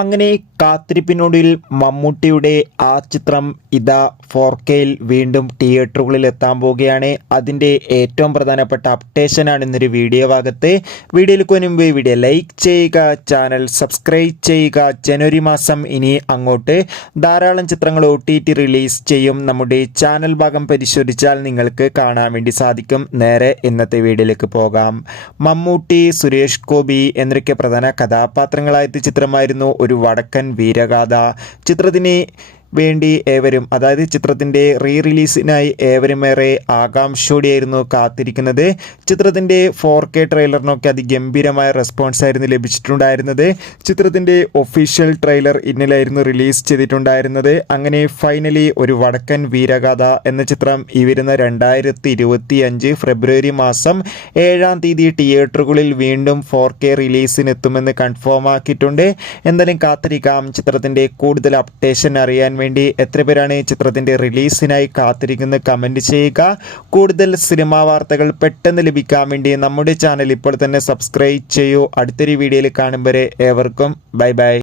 അങ്ങനെ കാത്തിരിപ്പിനൊടുവിൽ മമ്മൂട്ടിയുടെ ആ ചിത്രം ഇതാ 4Kയിൽ വീണ്ടും തിയേറ്ററുകളിൽ എത്താൻ പോവുകയാണ്. അതിൻ്റെ ഏറ്റവും പ്രധാനപ്പെട്ട അപ്ഡേഷനാണ് ഇന്നൊരു വീഡിയോ ഭാഗത്ത്. വീഡിയോയിലേക്ക് മുൻപ് വീഡിയോ ലൈക്ക് ചെയ്യുക, ചാനൽ സബ്സ്ക്രൈബ് ചെയ്യുക. ജനുവരി മാസം ഇനി അങ്ങോട്ട് ധാരാളം ചിത്രങ്ങൾ OTT റിലീസ് ചെയ്യും. നമ്മുടെ ചാനൽ ഭാഗം പരിശോധിച്ചാൽ നിങ്ങൾക്ക് കാണാൻ വേണ്ടി സാധിക്കും. നേരെ ഇന്നത്തെ വീഡിയോയിലേക്ക് പോകാം. മമ്മൂട്ടി, സുരേഷ് ഗോപി എന്നൊക്കെ പ്രധാന കഥാപാത്രങ്ങളായ ചിത്രമായിരുന്നു ഒരു വടക്കൻ വീരഗാഥ. ചിത്രത്തിന് വേണ്ടി ഏവരും, അതായത് ചിത്രത്തിൻ്റെ റിലീസിനായി ഏവരുമേറെ ആകാംക്ഷയോടെയായിരുന്നു കാത്തിരിക്കുന്നത്. ചിത്രത്തിൻ്റെ 4K ട്രെയിലറിനൊക്കെ അതിഗംഭീരമായ റെസ്പോൺസ് ആയിരുന്നു ലഭിച്ചിട്ടുണ്ടായിരുന്നത്. ചിത്രത്തിൻ്റെ ഒഫീഷ്യൽ ട്രെയിലർ ഇന്നലെയായിരുന്നു റിലീസ് ചെയ്തിട്ടുണ്ടായിരുന്നത്. അങ്ങനെ ഫൈനലി ഒരു വടക്കൻ വീരഗാഥ എന്ന ചിത്രം ഈ വരുന്ന 2025 ഫെബ്രുവരി മാസം 7-ാം തീയതി തിയേറ്ററുകളിൽ വീണ്ടും 4K റിലീസിനെത്തുമെന്ന് കൺഫേം ആക്കിയിട്ടുണ്ട്. എന്തായാലും കാത്തിരിക്കാം. ചിത്രത്തിൻ്റെ കൂടുതൽ അപ്ഡേഷൻ അറിയാൻ വേണ്ടി എത്ര പേരാണ് ചിത്രത്തിന്റെ റിലീസിനായി കാത്തിരിക്കുന്നത് കമന്റ് ചെയ്യുക. കൂടുതൽ സിനിമാ വാർത്തകൾ പെട്ടെന്ന് ലഭിക്കാൻ വേണ്ടി നമ്മുടെ ചാനൽ ഇപ്പോൾ തന്നെ സബ്സ്ക്രൈബ് ചെയ്യൂ. അടുത്തൊരു വീഡിയോയിൽ കാണും വരെ ഏവർക്കും ബൈ ബൈ.